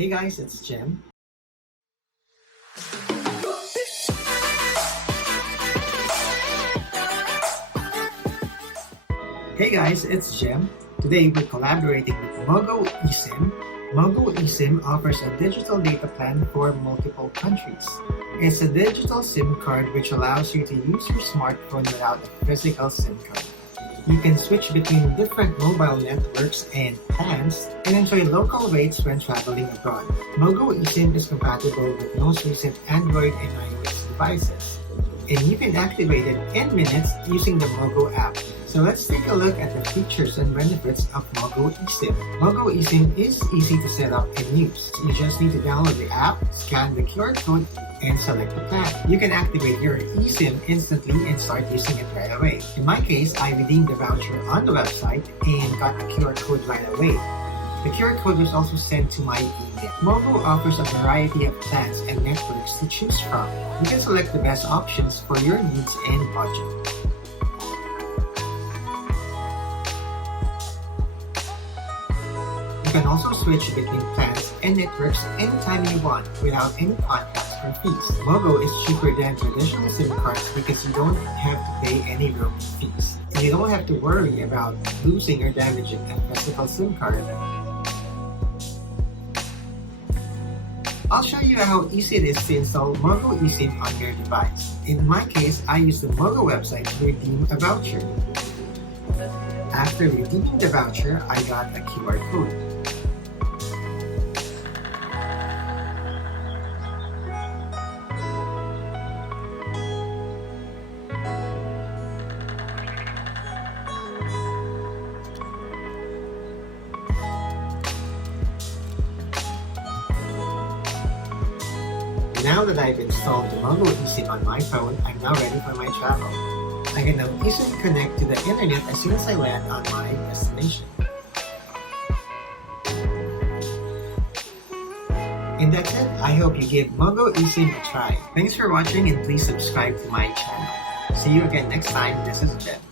Hey guys, it's JEM. Hey guys, it's JEM. Today we're collaborating with MOGO eSIM. MOGO eSIM offers a digital data plan for multiple countries. It's a digital SIM card which allows you to use your smartphone without a physical SIM card. You can switch between different mobile networks and plans and enjoy local rates when traveling abroad. MOGO eSIM is compatible with most recent Android and iOS devices, and you can activate it in minutes using the MOGO app. So let's take a look at the features and benefits of MOGO eSIM. MOGO eSIM is easy to set up and use. You just need to download the app, scan the QR code, and select the plan. You can activate your eSIM instantly and start using it right away. In my case, I redeemed the voucher on the website and got a QR code right away. The QR code was also sent to my email. MOGO offers a variety of plans and networks to choose from. You can select the best options for your needs and budget. You can also switch between plans and networks anytime you want without any contracts or fees. MOGO is cheaper than traditional SIM cards because you don't have to pay any roaming fees. And you don't have to worry about losing or damaging a physical SIM card. I'll show you how easy it is to install MOGO eSIM on your device. In my case, I use the MOGO website to redeem a voucher. After redeeming the voucher, I got a QR code. Now that I've installed the MOGO eSIM on my phone, I'm now ready for my travel. I can now easily connect to the internet as soon as I land on my destination. And that's it. I hope you give MOGO eSIM a try. Thanks for watching and please subscribe to my channel. See you again next time. This is JEM.